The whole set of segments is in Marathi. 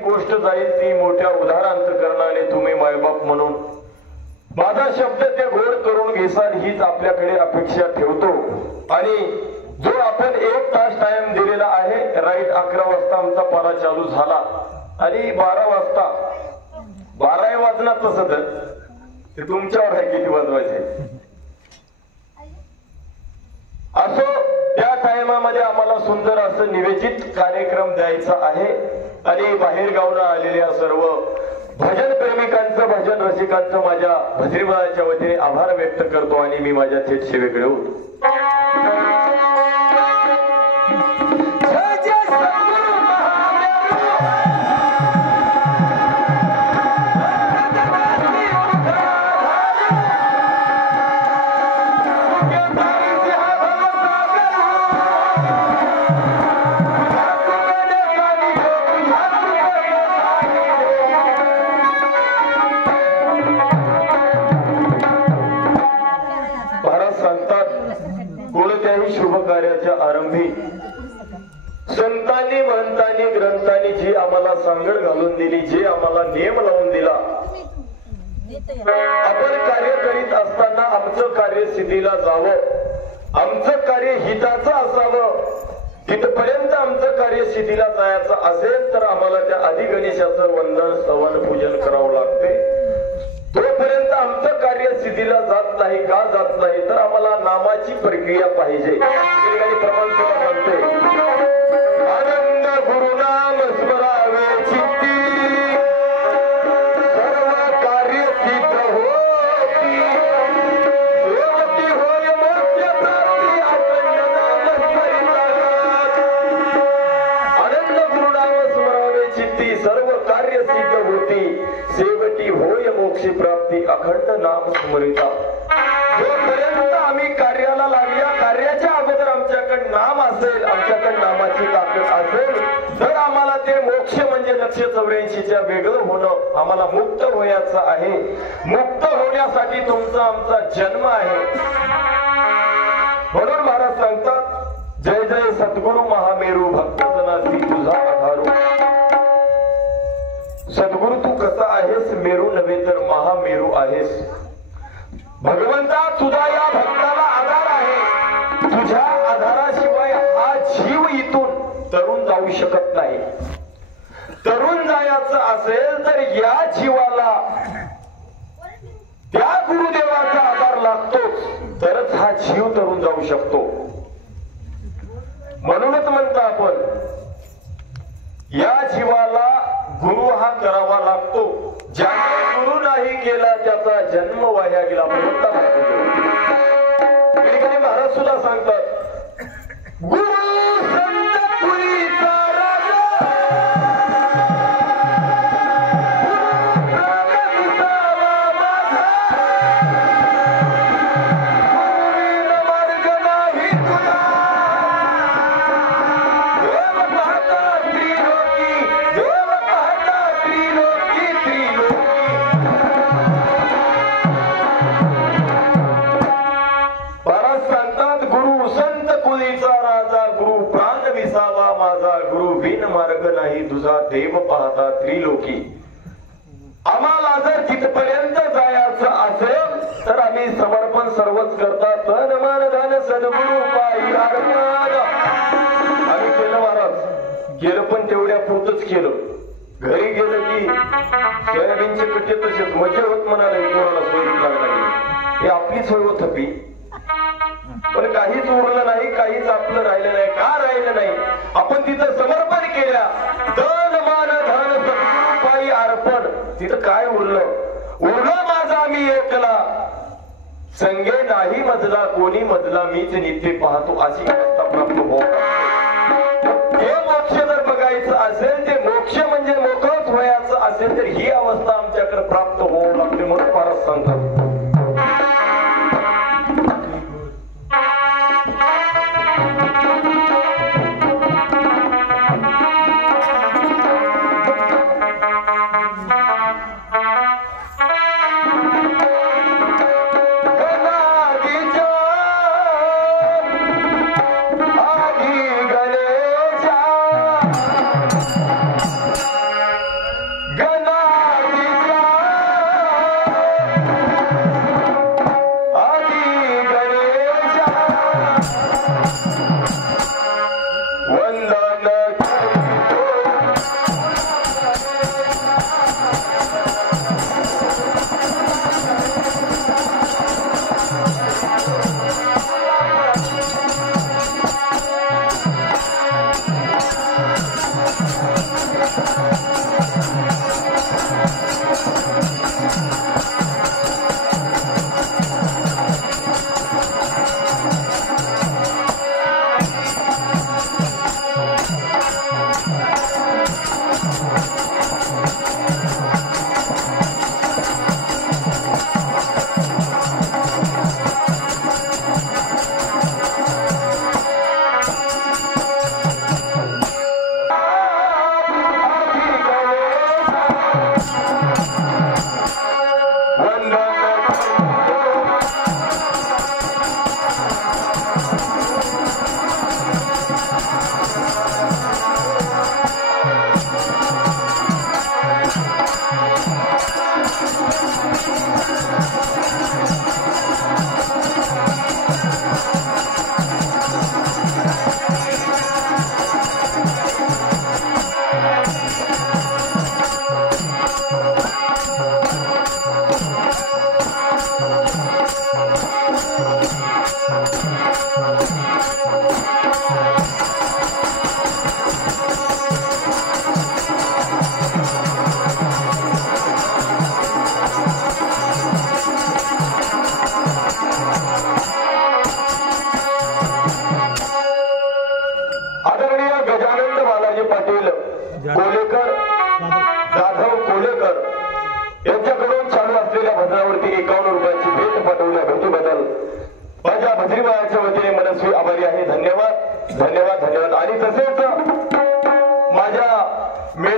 एक गोष्ट जाईल ती मोठ्या उदाहरणांतकरणाने तुम्ही मायबाप म्हणून माझा शब्द ते गोड करून घेसाल हीच आपल्याकडे अपेक्षा ठेवतो। आणि जो आपण 1 तास टाइम दिलेला आहे, राईट 11 वाजता आमचा पारा चालू झाला आणि 12 वाजता 12 वाजणार तसं तर ते तुमच्यावर आहे किती वाजवायचे असो। त्या टाइमामध्ये आम्हाला सुंदर असं निवेदित कार्यक्रम द्यायचा आहे आणि बाहेर गावला आलेल्या सर्व भजन प्रेमिकांचं भजन रसिकांचं माझ्या भजनीमंडळाच्या वतीने आभार व्यक्त करतो आणि मी माझ्या थेट सेवेकडे होतो। शुभ कार्याच्या आरंभी संतांनी महंतांनी ग्रंथांनी जी आम्हाला सांगड घालून दिली, जे आम्हाला नियम लावून दिला, आपण कार्य करीत असताना आमचं कार्य सिद्धीला जावं, आमचं कार्य हिताचं असावं, तिथपर्यंत आमचं कार्य सिद्धीला जायचं असेल तर आम्हाला त्या आदि गणेशाचं वंदन स्तवन पूजन करावं लागते। तोपर्यंत आमचं कार्य सिद्धीला जात नाही का जात नाही तर आम्हाला नामाची प्रक्रिया पाहिजे। प्रमाण सांगते आनंद गुरुनाम स्मरावे चित्ती सर्व कार्य सिद्ध होती देवती होय मोक्ष प्राप्ती अखंड नाम स्मरिता। आनंद गुरुनाम स्मरावे चित्ती सर्व कार्य सिद्ध होती सेवटी होय मोक्ष प्राप्ती अखंड नाम स्मरिता। जोपर्यंत आम्ही कार्याला लागल्या, कार्याच्या अगोदर आमच्याकडे नाम असेल, आमच्याकडे नामाची ताकद असेल तर आम्हाला ते मोक्ष म्हणजे 184च्या वेगळं होणं, आम्हाला मुक्त व्हायचं आहे। मुक्त होण्यासाठी तुमचा आमचा जन्म आहे। म्हणून महाराज सांगतात जय जय सद्गुरु महामेरू भक्तजनाची तुझा आधारू। सद्गुरु तू कसा आहेस, मेरू नव्हे तर महामेरू आहेस। भगवंता तुझा या भक्ताला आधार आहे, तुझ्या आधाराशिवाय हा जीव इथून तरुण जाऊ शकत नाही। तरुण जायचं असेल तर या जीवाला त्या गुरुदेवाचा आधार लागतोच, तरच हा जीव तरुण जाऊ शकतो। म्हणूनच म्हणता आपण या जीवाला गुरु हा करावा लागतो, ज्याने गुरु नाही केला त्याचा जन्म वाया गेला। कधी महाराज सुद्धा सांगतात गुरु संत पुरीचा राजा तुझा देव पाहता त्रिलोकी। आम्हाला जर तिथपर्यंत जायचं असेल तर आम्ही समर्पण सर्वच करता तन मन धन सद्गुरु पायी अर्पण। आम्ही केलं महाराज, गेलं पण तेवढ्या पुरतच केलं। घरी गेलं की सोयाबीनचे कट्टे तसेच मजा होत म्हणाले, कोणाला सोयाबीन लागला हे आपली सोय होत हवी, पण काहीच उरलं नाही, काहीच आपलं राहिलं नाही। का राहिलं नाही? आपण तिथं समर्पण केल्या, तन मन धन सद्गुरु पायी अर्पण। तिथं काय उरलं? उरलं माझा मी एकला, संगे नाही मजला कोणी मजला मीच नित्य पाहतो, अशी अवस्था प्राप्त होत। हे मोक्ष जर बघायचं असेल, ते मोक्ष म्हणजे मोकळच व्हायचं असेल तर ही अवस्था आमच्याकडे प्राप्त होऊ लागते। म्हणून महाराज सांगतात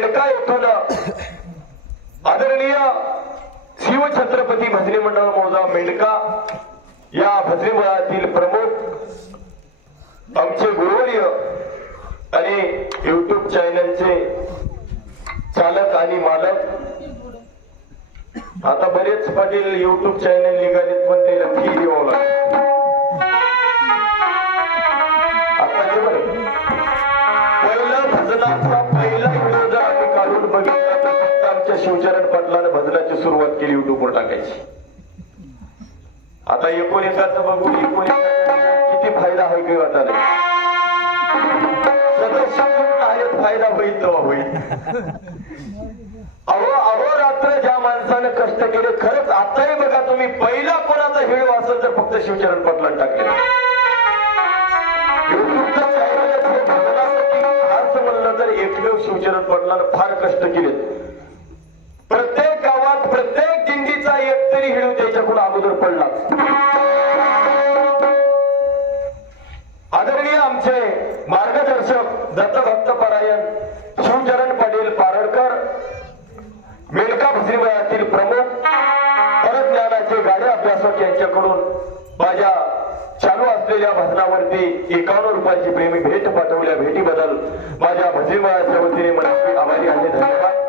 मेंढका येथून आदरणीय शिवछत्रपती भजनी मंडळ मौजा मेंढका या भजनी मंडळातील प्रमुख आमचे गुरुवर्य आणि युट्यूब चॅनलचे चालक आणि मालक. आता बरेच पाटील युट्यूब चॅनल निघालेत पण ते फी द्यावं लागतं. आता ते बरं पहिला भजनाचा पहिला व्हिडिओ जर आम्ही काढून बघितला तर फक्त आमच्या शिवचरण पाटलाने भजनाची सुरुवात केली युट्यूबवर टाकायची. आता एकूण एकाचं बघून एकूण किती फायदा होईल काही वाटायला. सदस्य फायदा होईल तेव्हा होईल. अहोरात्र ज्या माणसाने कष्ट केले खरंच आताही बघा तुम्ही पहिला कोणाचा व्हिडिओ असेल तर फक्त शिवचरण पाटलांनी टाकलेला. युट्यूबचा चॅनल भजनासाठी खास म्हणलं तर एकमेव शिवचरण पाटलांना फार कष्ट केले. प्रत्येक गावात प्रत्येक दिंडीचा एक तरी व्हिडिओ त्याच्याकडून अगोदर पडला. आदरणीय आमचे मार्गदर्शक दत्तभक्त परायण शिवचरण पाटील पारडकर मेंढका भजनी मंडळातील प्रमुख परज्ञानाचे गाडे अभ्यासक यांच्याकडून माझ्या चालू असलेल्या भजनावरती 51 रुपयाची प्रेमी भेट पाठवल्या. भेटीबद्दल माझ्या भजनी मंडळाच्या वतीने मनस्वी आभारी आहे. धन्यवाद.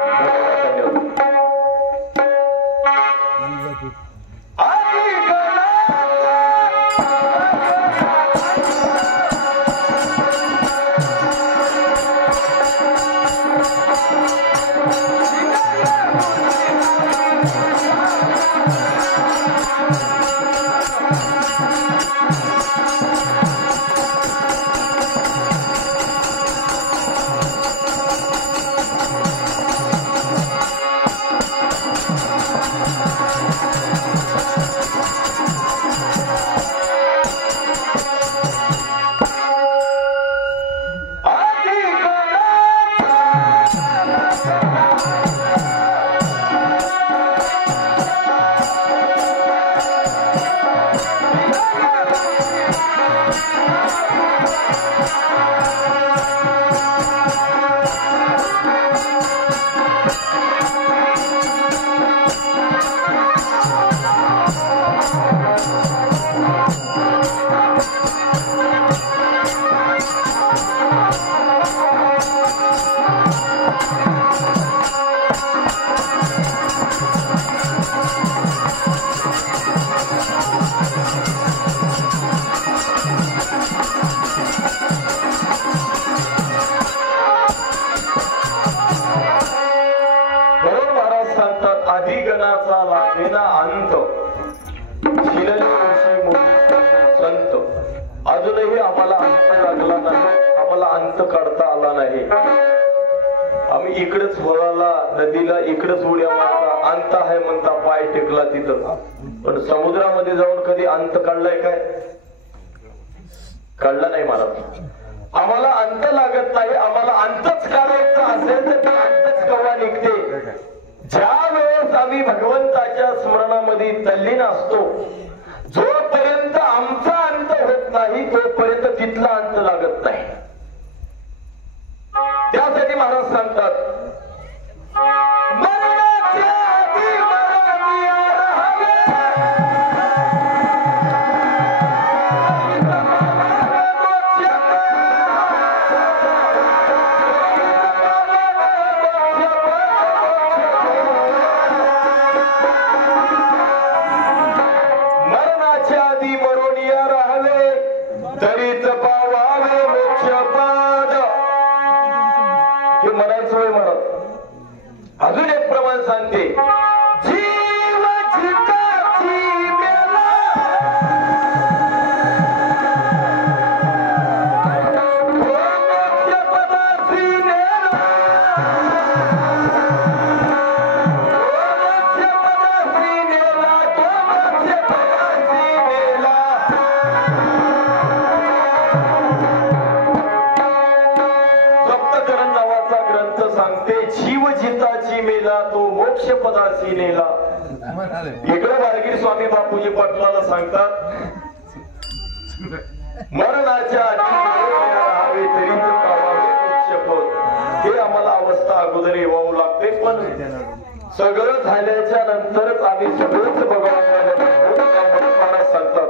अजूनही आम्हाला अंत लागला नाही. आम्हाला अंत काढता आला नाही. आम्ही इकडेच होळाला नदीला इकडेच उड्या मारता अंत आहे म्हणता पाय टेकला तिथं. पण समुद्रामध्ये जाऊन कधी अंत काढलाय काय? काढला नाही महाराज. आम्हाला अंत लागत नाही. आम्हाला अंतच काढायचा असेल तर ते अंतच कवा निघते. ज्या वेळेस आम्ही भगवंताच्या स्मरणामध्ये तल्लीन असतो जोपर्यंत आमचा अंत होत नाही तोपर्यंत तिथला अंत लागत नाही. त्यासाठी महाराज सांगतात मरणाच्या आधी मरणाया राहावे. मरणाच्या आधी मरोनिया राहावे तरीच पावावे मोक्षपाद. हे म्हणायचं होय म्हणत. अजून एक प्रमाण सांगते जीव जिताची मेला मोक्षपदासी नेला. मोक्षपदासी नेला तो मोक्षपदासी नेला. सप्तकरण नावाचा ग्रंथ सांगते जीव जिताची मेला तो मोक्ष पदासी नेला. इकडे वारगिरी स्वामी बापूजी पाटलाला सांगतात मरणाच्या आधी राहावे तरी पावावे मोक्षपद. हे आम्हाला अवस्था अगोदर जरी वाहू लागते, पण सगळं झाल्याच्या नंतरच आम्ही सगळंच भगवान सांगतात.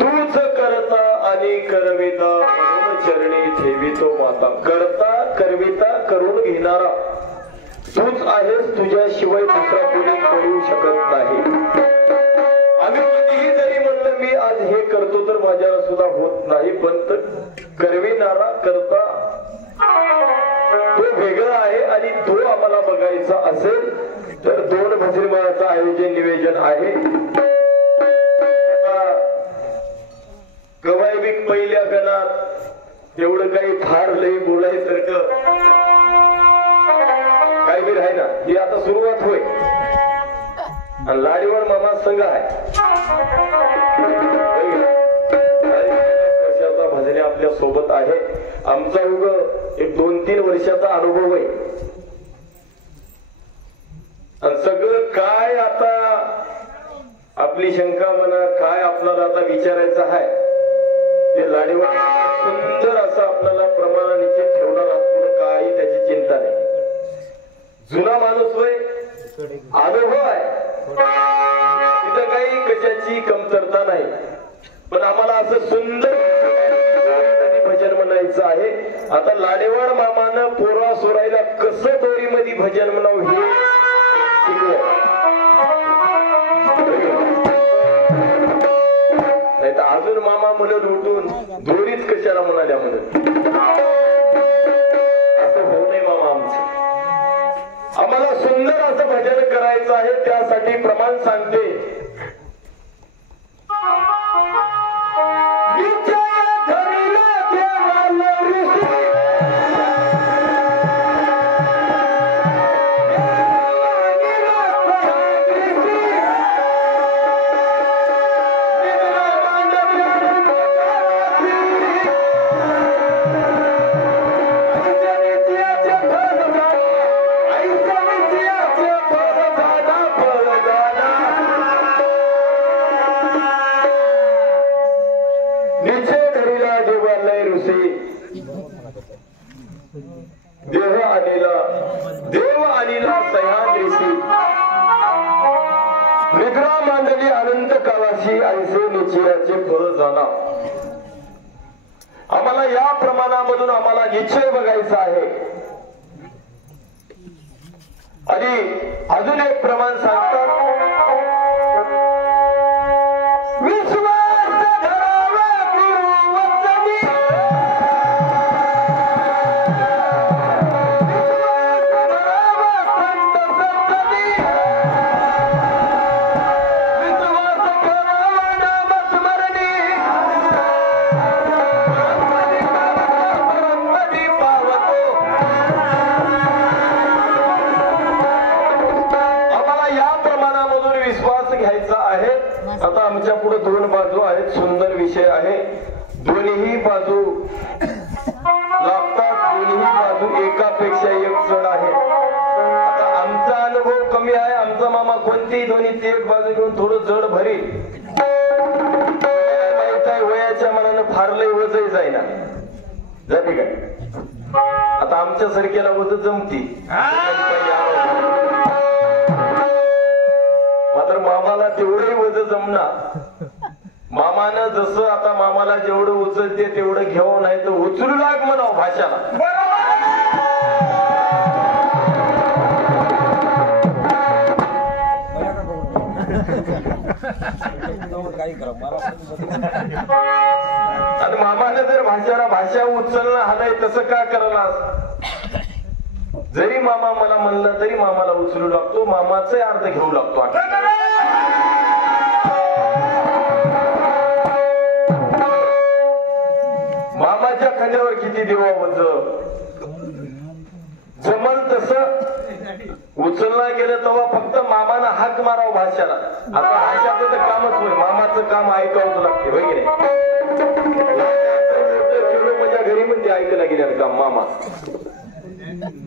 तूच करता आणि करविता म्हणून चरणी ठेवितो माता. करता करविता करून घेणारा तूच आहेस, तुझ्याशिवाय दुसरा कोणी करू शकत नाही. आम्ही कितीही जरी म्हणलं मी आज हे करतो तर माझ्याला सुद्धा होत नाही, पण करविणारा करता तो वेगळा आहे. आणि तो आम्हाला बघायचा असेल तर 2 भजनमाळाचं आयोजन निवेदन आहे. तेवढं काही फार लय बोलायसारखं काय बी राही ना. ही आता सुरुवात होय आणि लाडीवाड मामा संघ आहे. वर्षाचा भजने आपल्या सोबत आहे. आमचा उग एक 2-3 वर्षाचा अनुभव आहे आणि सगळं काय आता आपली शंका म्हणा काय आपल्याला आता विचारायचं आहे ते लाडीवाड सुंदर असं आपल्याला प्रमाणाने ठेवणार. आपलं काही त्याची चिंता नाही. जुना माणूस होय अनुभव आहे तिथं काही कशाची कमतरता नाही. पण आम्हाला असं सुंदर भजन म्हणायचं आहे. आता लाडेवाड मामानं पोरा सोरायला कसं दोरीमध्ये भजन म्हणावं हे शिकवलं. नाही तर अजून मामा म्हणत उठून दोरीच कशाला म्हणाल्या म्हणत. असं होऊ नये मामा आमचं. आम्हाला सुंदर असं भजन करायचं आहे. त्यासाठी प्रमाण सांगते. देव आणिला सह्यान देशी निद्रा मांडली अनंत काळाशी ऐसे निश्चयाचे फळ झाला. आम्हाला या प्रमाणामधून आम्हाला निश्चय बघायचा आहे. आणि अजून एक प्रमाण सांगतात. आता आमच्या पुढे 2 बाजू आहेत. सुंदर विषय आहे. दोन्ही बाजू लागतात. दोन्ही बाजू एकापेक्षा एक चढ आहे. आता आमचा अनुभव कमी आहे. आमचा मामा कोणतीही दोन्ही एक बाजू घेऊन थोडं जड भरेल. माहित आहे वयाच्या मनानं फार लय वजही जाईना जाते काय. आता आमच्या सारख्याला वज जमती. मात्र मामाला तेवढे वज जमणार. मामानं जसं आता मामाला जेवढं उचलते तेवढं घेऊ नाही तर उचलू लाग म्हणावं भाषाला. आणि मामानं जर भाषा उचलणं आलाय तसं का करायला. जरी मामा मला म्हणलं तरी मामाला उचलू लागतो. मामाचा अर्थ घेऊ लागतो. मामाच्या खांद्यावर किती देवा वज जमल तसं उचलला गेलं तेव्हा फक्त मामानं हाक मारावं भाषाला. आता भाषाचं तर कामच होय. मामाचं काम ऐकावंच लागते वगैरे. माझ्या घरी म्हणजे ऐकायला गेल्या काम मामा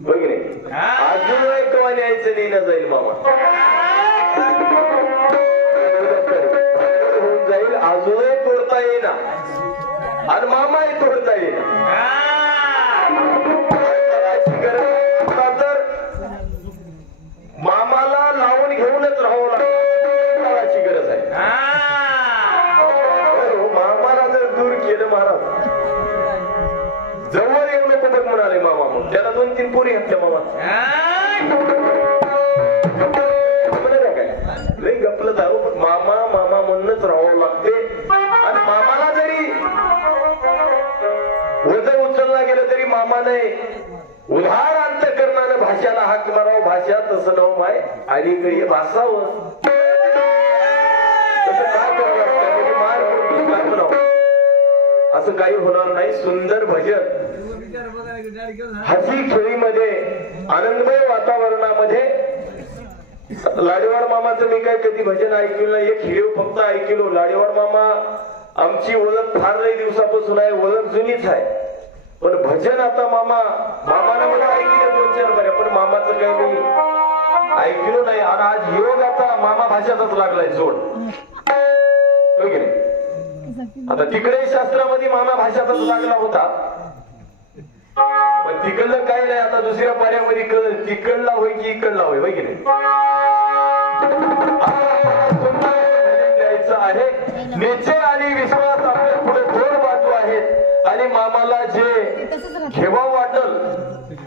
वगैरे. अजून ऐकवा न्यायचं नाही ना जाईल मामा होऊन जाईल. अजूनही तोडता येईना आणि मामाही तोडता येईना. तर मामाला लावून घेऊनच राहावं लागतं. काळाची गरज आहे. मामाला जर दूर केलं महाराज जवळ येऊ नको बघ म्हणाले मामा. मग त्याला 2-3 पोरी आहेत त्या मामा. काय लई गपलं जावं. पण मामा मामा म्हणूनच राहावं लागते. आणि मामाला जरी वजन उचलला गेलं तरी मामाने उधार अंतकरणानं भाषाला हाक मारावं. भाषा तसं नाव माय अलीकडे भासावं. तसं काय करावं लागतं म्हणजे मार काय म्हणावं असं काही होणार नाही. सुंदर भजन हसी खेळीमध्ये आनंदमय वातावरणामध्ये. लाडेवाड मामाचं मी काय कधी भजन ऐकलं नाही, एक हिरीव फक्त ऐकलो. लाडेवाड मामा आमची ओळख फार नाही दिवसापासून आहे, ओळख जुनीच आहे. पण भजन आता मामानं मला ऐकले 2-4 बऱ्या, पण मामाचं काही मी ऐकलो नाही. आणि आज योग आता मामा भाषाचाच लागलाय जोड. आता तिकडे शास्त्रामध्ये मामा भाषाचाच लागला होता, पण तिकडलं काही नाही. आता दुसऱ्या पाऱ्यामध्ये तिकडला होय की इकडला होय की नाही. द्यायचं आहे. निश्चय आणि विश्वास आपल्या पुढे 2 बाजू आहेत. आणि मामाला जे घेवा वाटल,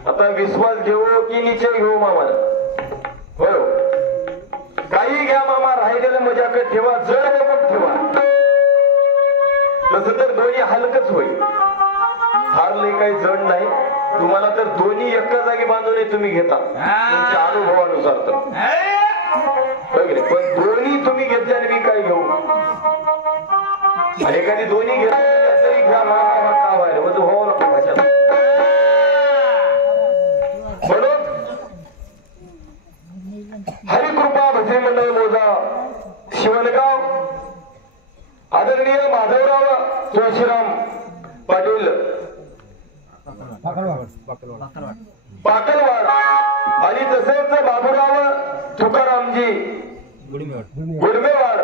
आता विश्वास घेऊ की निश्चय घेऊ मामाला, होय काही घ्या मामा, राहिलेलं माझ्याकडे ठेवा, जड पण ठेवा. तसं तर दोन्ही हलकच होईल, फार लय काही जड नाही. तुम्हाला तर दोन्ही एका जागी बांधून तुम्ही घेता तुमच्या अनुभवानुसार तर, पण दोन्ही तुम्ही घेतले आणि मी काय घेऊ. आणि एखादी दोन्ही घेतली तरी घ्या मामा का व्हायला म्हणजे हो नको भाषा. म्हणून हरिकृपा भजनी मंडळ मोजा शिवणगाव आदरणीय माधवराव तुळशीराम पाटील पाकलवाड आणि तसेच बाबूराव तुकारामजी गुडमेवाड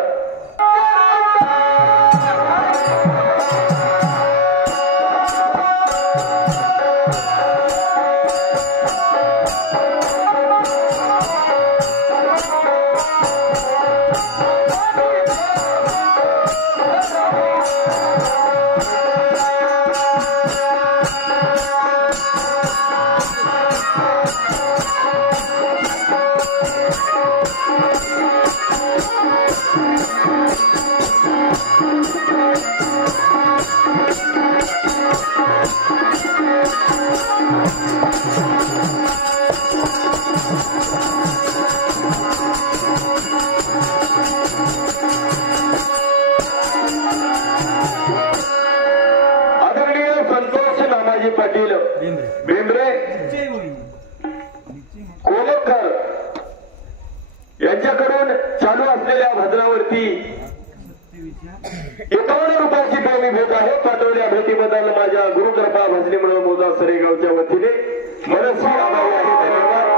पाटील बेंद्रे कोलकर यांच्याकडून चालू असलेल्या भद्रावरती 51 रुपयाची पेरणी भेट आहे. पाठवल्या भेटीबद्दल माझ्या गुरुकृपा भजनी म्हणून मोजा सरेगावच्या वतीने मनस्वी आभारी आहे. धन्यवाद.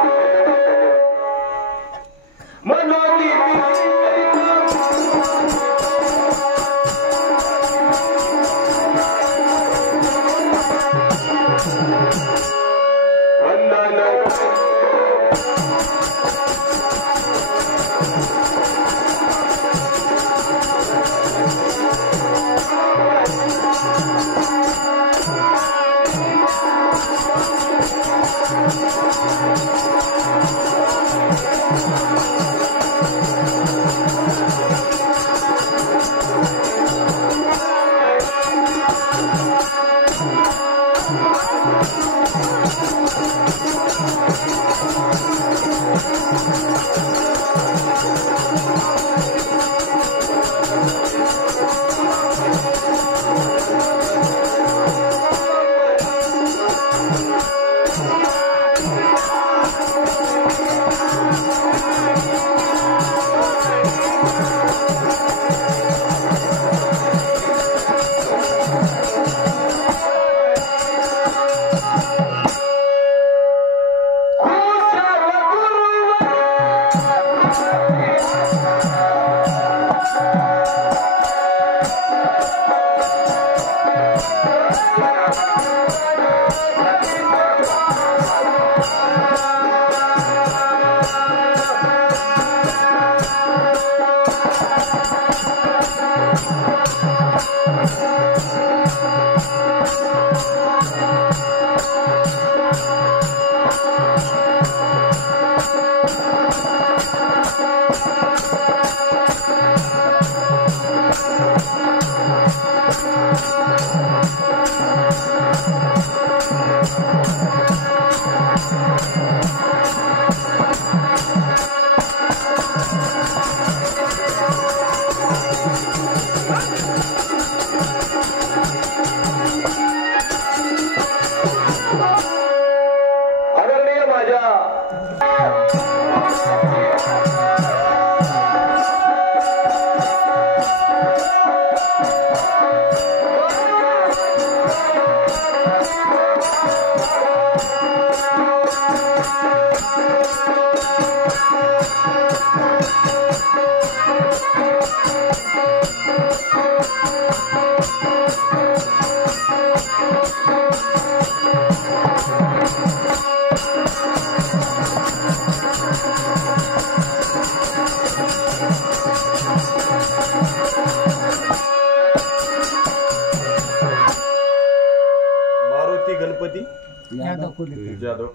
Thank you. ती जाधव